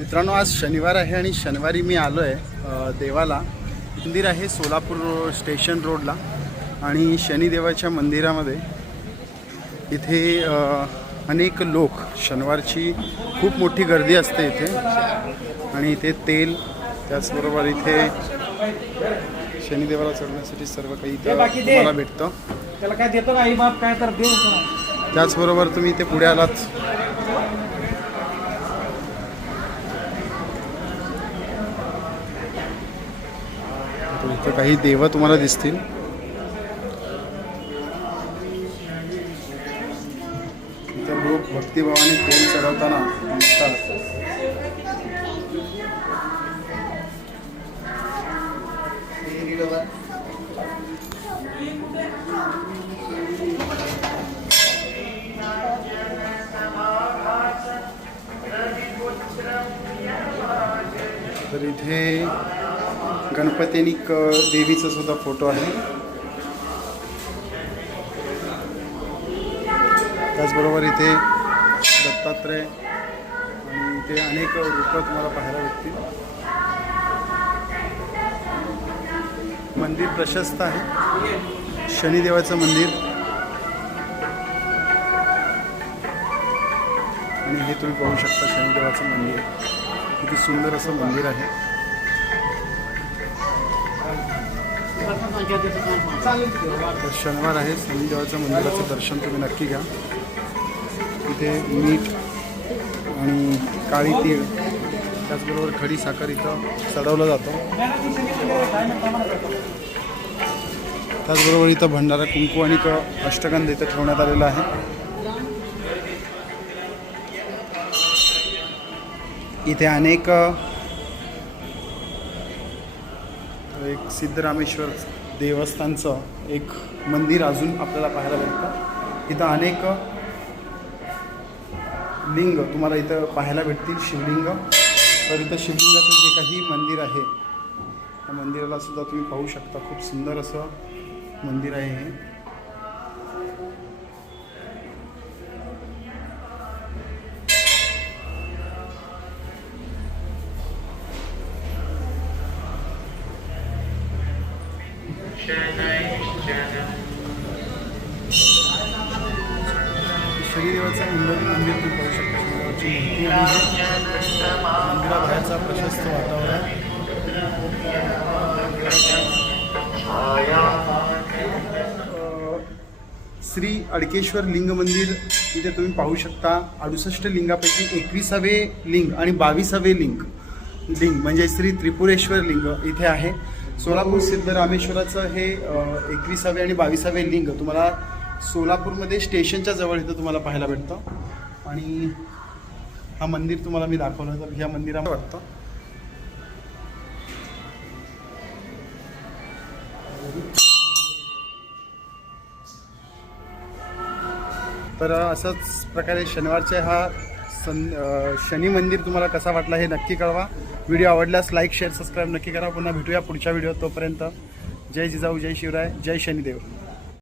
मित्रांनो आज शनिवार आहे आणि शनिवारी मी आलो आहे देवाला. मंदिर आहे सोलापूर स्टेशन रोडला आणि शनिदेवाच्या मंदिरामध्ये. इथे अनेक लोक शनिवारची खूप मोठी गर्दी असते इथे. आणि इथे तेल त्याचबरोबर इथे शनिदेवाला चढण्यासाठी सर्व काही इथं तुम्हाला भेटतं. त्याला काय देतो काय तर? त्याचबरोबर तुम्ही इथे पुढे आलात. तर इथं काही देव तुम्हाला दिसतील. इथं लोक भक्तिभावाने तेल चढवताना दिसतात. तर इथे गणपती देवीचा सुद्धा फोटो आहे. त्याचबरोबर इथे दत्तात्रय आणि इथे अनेक रूपं तुम्हाला पाहायला भेटतील. मंदिर प्रशस्त आहे. शनिदेवाचं मंदिर. आणि हे तुम्ही पाहू शकता शनिदेवाचं मंदिर. किती सुंदर असं मंदिर आहे. शनिवार आहे. शनिदेवाचं मंदिराचं दर्शन तुम्ही नक्की घ्या. इथे मीठ आणि काळी तीळ त्याचबरोबर खडी साखर इथं चढवलं जातं. त्याचबरोबर इथं भंडारा कुंकू आणि क अष्टगंध इथं ठेवण्यात आलेलं आहे. इथे अनेक एक सिद्धरामेश्वर देवस्थानचं एक मंदिर अजून आपल्याला पाहायला भेटतं. इथं अनेक लिंग तुम्हाला इथं पाहायला भेटतील शिवलिंग. तर इथं शिवलिंगाचं जे काही मंदिर आहे त्या मंदिराला सुद्धा तुम्ही पाहू शकता. खूप सुंदर असं मंदिर आहे हे. शनिदेवाचं मंदिर मंदिर तुम्ही पाहू शकता. शनिदेवाची मूर्ती आहे मंदिराबाहेरचा प्रशस्त वातावरण. श्री अडकेश्वर लिंग मंदिर इथे तुम्ही पाहू शकता अडुसष्ट लिंगापैकी एकविसावे लिंग आणि बावीसावे लिंग. लिंग म्हणजे श्री त्रिपुरेश्वर लिंग इथे आहे. सोलापूर सिद्ध रामेश्वराचं हे एकविसावे आणि बावीसावे लिंग तुम्हाला सोलापूरमध्ये स्टेशनच्या जवळ इथं तुम्हाला पाहायला भेटतं. आणि हा मंदिर तुम्हाला मी दाखवलं तर ह्या मंदिरामध्ये वाटतं. तर अशाच प्रकारे शनिवारचे हा सन शनी मंदिर तुम्हाला कसा वाटला हे नक्की कळवा. व्हिडिओ आवडल्यास लाईक शेअर सबस्क्राईब नक्की करा. पुन्हा भेटूया पुढच्या व्हिडिओ तोपर्यंत. जय जिजाऊ जय शिवराय जय शनिदेव.